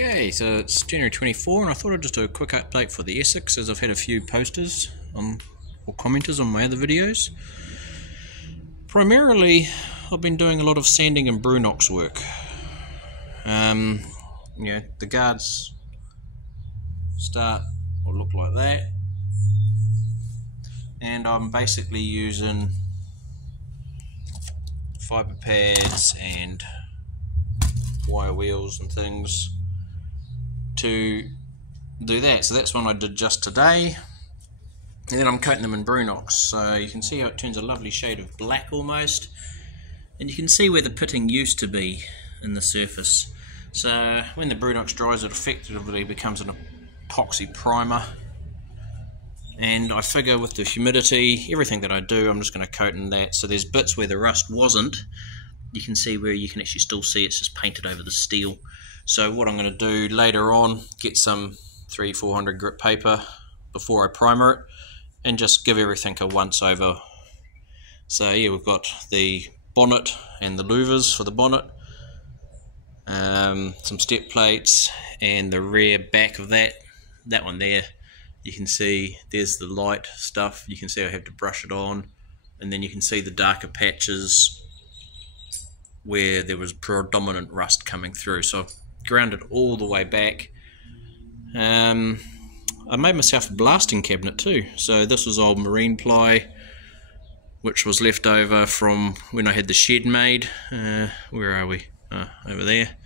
Okay, so it's January 24 and I thought I'd just do a quick update for the Essex, as I've had a few posters or commenters on my other videos. Primarily, I've been doing a lot of sanding and Brunox work. The guards start or look like that, and I'm basically using fibre pads and wire wheels and things to do that. So that's one I did just today, and then I'm coating them in Brunox, so you can see how it turns a lovely shade of black almost, and you can see where the pitting used to be in the surface. So when the Brunox dries, it effectively becomes an epoxy primer, and I figure with the humidity, everything that I do, I'm just going to coat in that. So there's bits where the rust wasn't, you can see where you can actually still see it's just painted over the steel. So what I'm going to do later on, get some 300-400 grit paper before I primer it and just give everything a once over. So yeah, we've got the bonnet and the louvers for the bonnet, some step plates, and the rear back of that one there. You can see there's the light stuff, you can see I have to brush it on, and then you can see the darker patches where there was predominant rust coming through. So I've ground it all the way back. I made myself a blasting cabinet too. So this was old marine ply which was left over from when I had the shed made. Where are we? Over there.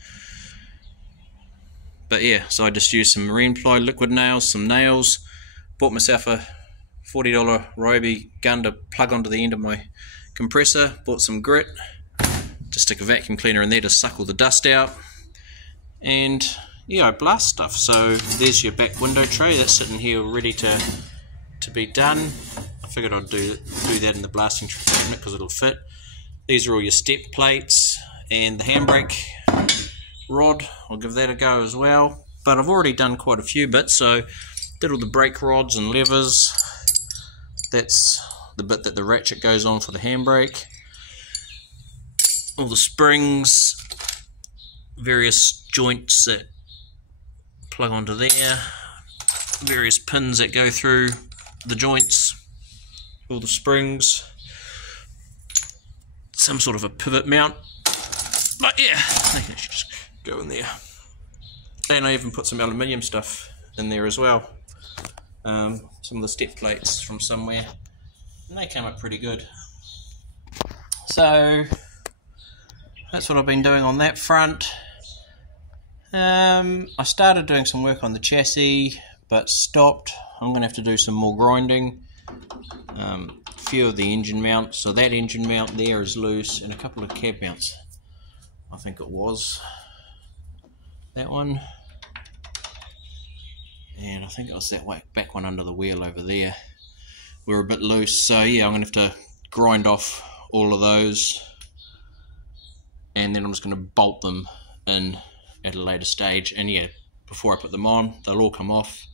But yeah, so I just used some marine ply, liquid nails, some nails, bought myself a $40 Ryobi gun to plug onto the end of my compressor, bought some grit, just stick a vacuum cleaner in there to suck all the dust out, and yeah, I blast stuff. So there's your back window tray, that's sitting here ready to be done. I figured I'd do that in the blasting cabinet because it'll fit. These are all your step plates and the handbrake rod, I'll give that a go as well. But I've already done quite a few bits, so did all the brake rods and levers. That's the bit that the ratchet goes on for the handbrake. All the springs, various joints that plug onto there, various pins that go through the joints, all the springs, some sort of a pivot mount. But yeah, I think it should just go in there. And I even put some aluminium stuff in there as well. Some of the step plates from somewhere, and they came up pretty good. So that's what I've been doing on that front. I started doing some work on the chassis but stopped. I'm going to have to do some more grinding. A few of the engine mounts, so that engine mount there is loose, and a couple of cab mounts, I think it was that one, and I think it was that back one under the wheel over there, were a bit loose. So yeah, I'm going to have to grind off all of those, and then I'm just going to bolt them in at a later stage. And yeah, before I put them on, they'll all come off,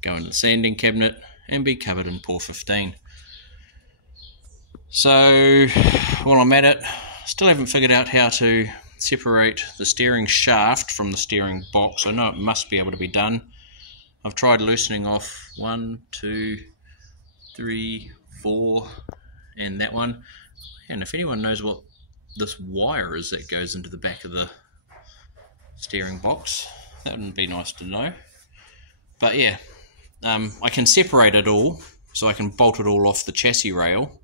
go in the sanding cabinet, and be covered in POR 15. So while I'm at it, still haven't figured out how to separate the steering shaft from the steering box. I know it must be able to be done. I've tried loosening off 1, 2, 3, 4, and that one. And if anyone knows what this wire is that goes into the back of the steering box, that would be nice to know. But yeah, I can separate it all, so I can bolt it all off the chassis rail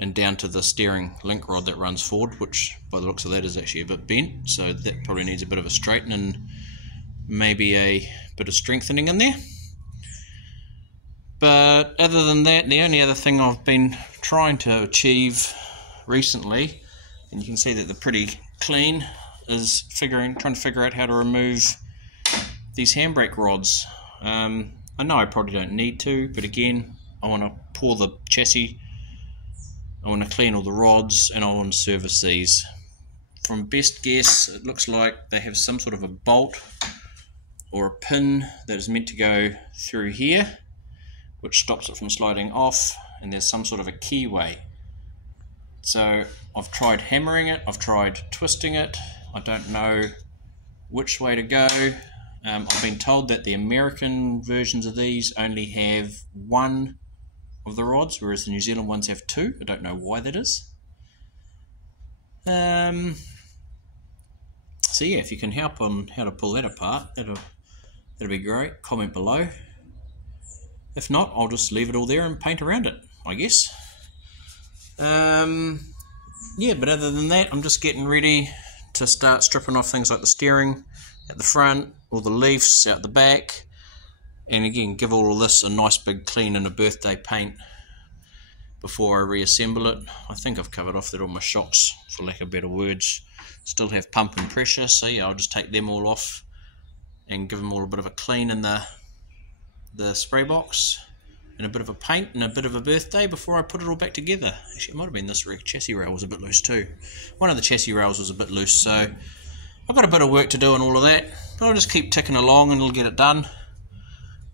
and down to the steering link rod that runs forward, which by the looks of that is actually a bit bent, so that probably needs a bit of a straighten and maybe a bit of strengthening in there. But other than that, the only other thing I've been trying to achieve recently, and you can see that they're pretty clean, is trying to figure out how to remove these handbrake rods. I know I probably don't need to, but again, I want to pour the chassis, I want to clean all the rods, and I want to service these. From best guess, it looks like they have some sort of a bolt or a pin that is meant to go through here, which stops it from sliding off, and there's some sort of a keyway. So I've tried hammering it, I've tried twisting it, I don't know which way to go. I've been told that the American versions of these only have one of the rods, whereas the New Zealand ones have two. I don't know why that is. So yeah, if you can help on how to pull that apart, that'll be great. Comment below. If not, I'll just leave it all there and paint around it, I guess. Yeah, but other than that, I'm just getting ready to start stripping off things like the steering at the front, all the leaves out the back, and again, give all of this a nice big clean and a birthday paint before I reassemble it. I think I've covered off that all my shocks, for lack of better words. Still have pump and pressure, so yeah, I'll just take them all off and give them all a bit of a clean in the spray box, and a bit of a paint and a bit of a birthday before I put it all back together. Actually, it might have been this chassis rail was a bit loose too. One of the chassis rails was a bit loose, so I've got a bit of work to do on all of that, but I'll just keep ticking along and it'll get it done.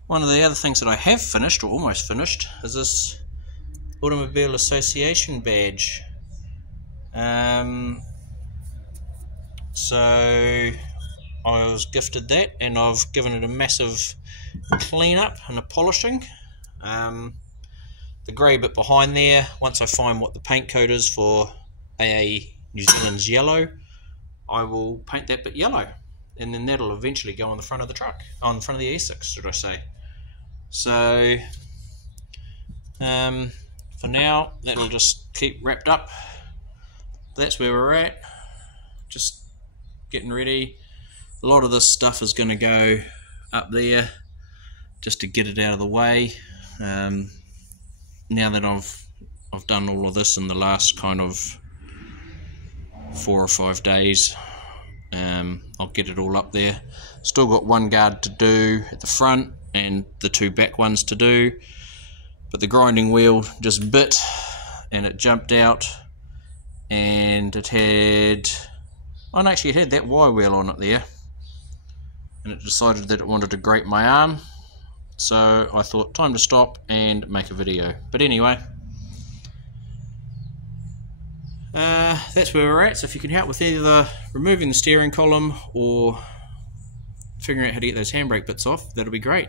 One of the other things that I have finished, or almost finished, is this Automobile Association badge. So I was gifted that, and I've given it a massive clean up and a polishing. The grey bit behind there, once I find what the paint code is for AA New Zealand's yellow, I will paint that bit yellow, and then that'll eventually go on the front of the truck, on the front of the Essex, should I say. So for now, that'll just keep wrapped up. That's where we're at, just getting ready. A lot of this stuff is going to go up there just to get it out of the way. Now that I've done all of this in the last kind of 4 or 5 days, I'll get it all up there. Still got one guard to do at the front and the 2 back ones to do, but the grinding wheel just bit and it jumped out, and it had, oh no, actually it had that wire wheel on it there, and it decided that it wanted to grate my arm. So I thought, time to stop and make a video. But anyway, that's where we're at. So if you can help with either removing the steering column or figuring out how to get those handbrake bits off, that'll be great.